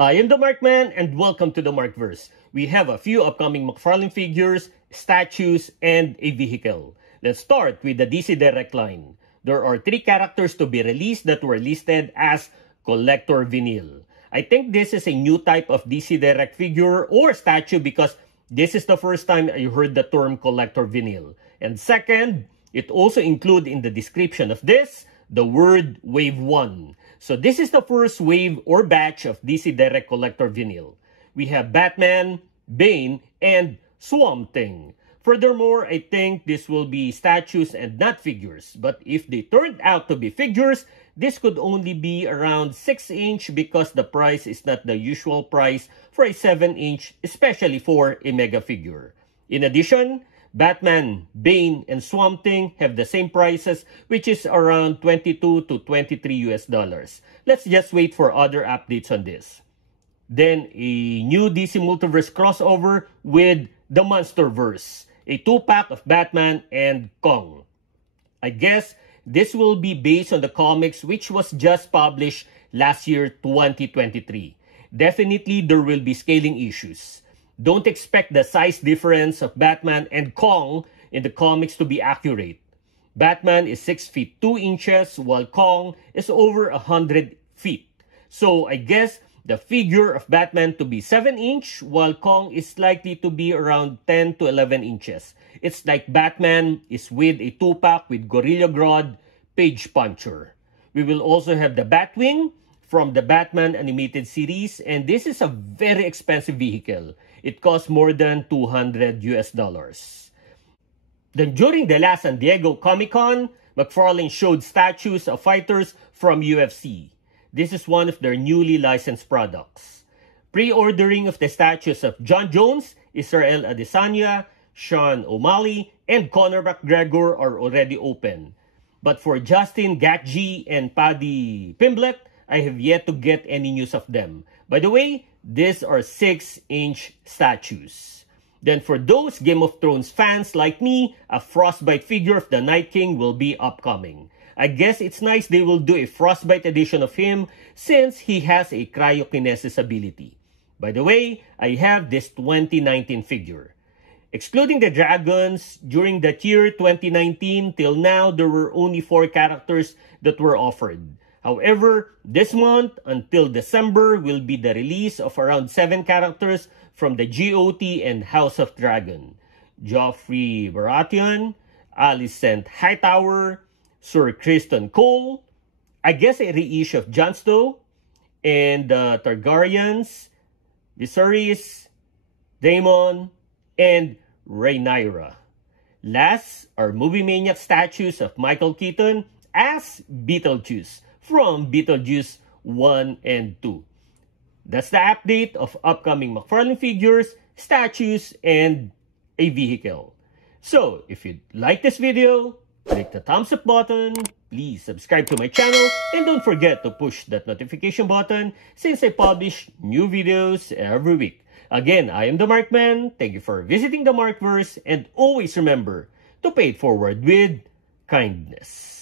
I am the Markman and welcome to the Markverse. We have a few upcoming McFarlane figures, statues, and a vehicle. Let's start with the DC Direct line. There are 3 characters to be released that were listed as Collector Vinyl. I think this is a new type of DC Direct figure or statue because this is the first time I heard the term Collector Vinyl. And second, it also includes in the description of this the word Wave 1. So this is the first wave or batch of DC Direct Collector Vinyl. We have Batman, Bane, and Swamp Thing. Furthermore, I think this will be statues and not figures. But if they turned out to be figures, this could only be around 6-inch because the price is not the usual price for a 7-inch, especially for a mega figure. In addition, Batman, Bane, and Swamp Thing have the same prices, which is around $22 to $23. Let's just wait for other updates on this. Then, a new DC Multiverse crossover with the Monsterverse, a 2-pack of Batman and Kong. I guess this will be based on the comics which was just published last year, 2023. Definitely, there will be scaling issues. Don't expect the size difference of Batman and Kong in the comics to be accurate. Batman is 6 feet 2 inches while Kong is over 100 feet. So I guess the figure of Batman to be 7-inch while Kong is likely to be around 10 to 11 inches. It's like Batman is with a 2-pack with Gorilla Grodd, Page Puncher. We will also have the Batwing from the Batman animated series, and this is a very expensive vehicle. It costs more than $200 US. Then during the last San Diego Comic-Con, McFarlane showed statues of fighters from UFC. This is one of their newly licensed products. Pre-ordering of the statues of Jon Jones, Israel Adesanya, Sean O'Malley, and Conor McGregor are already open. But for Justin Gaethje and Paddy Pimblett, I have yet to get any news of them. By the way, these are 6-inch statues. Then for those Game of Thrones fans like me, a Frostbite figure of the Night King will be upcoming. I guess it's nice they will do a Frostbite edition of him since he has a cryokinesis ability. By the way, I have this 2019 figure. Excluding the dragons, during the year 2019 till now, there were only 4 characters that were offered. However, this month until December will be the release of around 7 characters from the GOT and House of Dragon. Joffrey Baratheon, Alicent Hightower, Sir Criston Cole, I guess a reissue of Jon Snow, and the Targaryens, Viserys, Daemon, and Rhaenyra. Last are Movie Maniac statues of Michael Keaton as Beetlejuice from Beetlejuice 1 and 2. That's the update of upcoming McFarlane figures, statues, and a vehicle. So, if you like this video, click the thumbs up button, please subscribe to my channel, and don't forget to push that notification button since I publish new videos every week. Again, I am the Markman. Thank you for visiting the Markverse, and always remember to pay it forward with kindness.